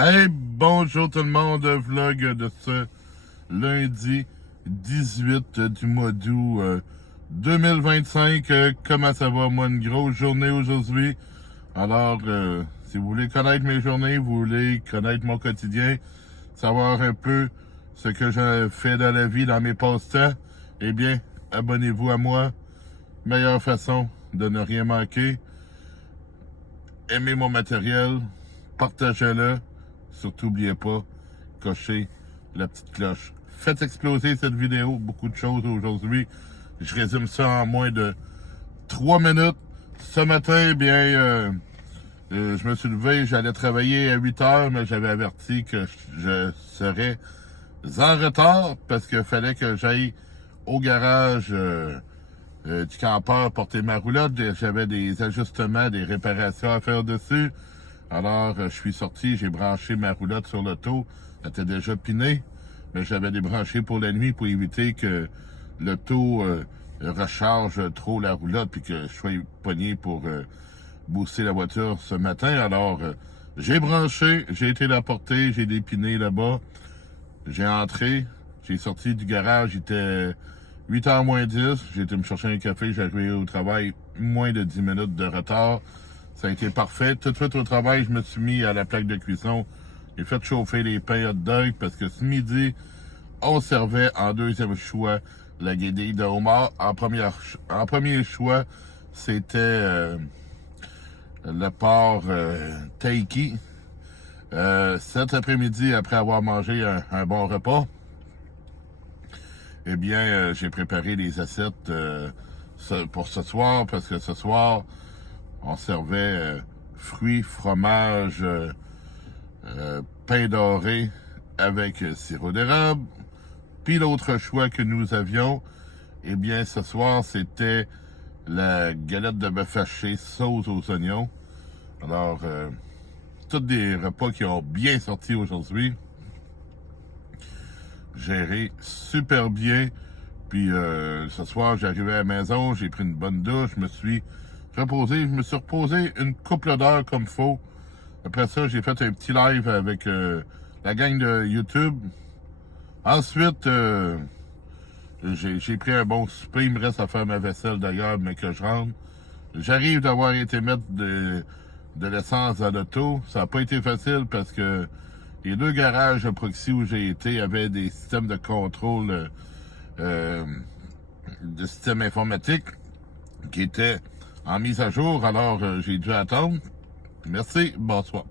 Hey, bonjour tout le monde, vlog de ce lundi 18 du mois d'août 2025. Comment ça va? Moi, une grosse journée aujourd'hui. Alors, si vous voulez connaître mes journées, vous voulez connaître mon quotidien, savoir un peu ce que je fais dans la vie, dans mes passe-temps, eh bien, abonnez-vous à moi. Meilleure façon de ne rien manquer. Aimez mon matériel, partagez-le. Surtout, n'oubliez pas, cochez la petite cloche. Faites exploser cette vidéo, beaucoup de choses aujourd'hui. Je résume ça en moins de 3 minutes. Ce matin, je me suis levé, j'allais travailler à 8 heures, mais j'avais averti que je serais en retard parce qu'il fallait que j'aille au garage du campeur porter ma roulotte. J'avais des ajustements, des réparations à faire dessus. Alors, je suis sorti, j'ai branché ma roulotte sur l'auto. Elle était déjà pinée, mais j'avais débranché pour la nuit pour éviter que l'auto recharge trop la roulotte puis que je sois pogné pour booster la voiture ce matin. Alors, j'ai branché, j'ai été la porter, j'ai dépiné là-bas. J'ai entré, j'ai sorti du garage, il était 8h moins 10. J'ai été me chercher un café, j'ai arrivé au travail moins de 10 minutes de retard. Ça a été parfait. Tout de suite au travail, je me suis mis à la plaque de cuisson. J'ai fait chauffer les pains hot dog parce que ce midi, on servait en deuxième choix la guédille de homard. En premier choix, c'était le porc taiki. Cet après-midi, après avoir mangé un bon repas, eh bien, j'ai préparé les assiettes pour ce soir parce que ce soir, on servait fruits, fromage, pain doré avec sirop d'érable. Puis l'autre choix que nous avions, eh bien, ce soir, c'était la galette de bœuf haché sauce aux oignons. Alors, tous des repas qui ont bien sorti aujourd'hui. Géré super bien. Puis ce soir, j'arrivais à la maison, j'ai pris une bonne douche, je me suis reposé une couple d'heures comme faut. Après ça, j'ai fait un petit live avec la gang de YouTube. Ensuite, j'ai pris un bon souper. Il me reste à faire ma vaisselle d'ailleurs, mais que je rentre. J'arrive d'avoir été mettre de l'essence à l'auto. Ça n'a pas été facile parce que les deux garages de proxy où j'ai été avaient des systèmes de contrôle de système informatique qui étaient en mise à jour. Alors, j'ai dû attendre. Merci, bonsoir.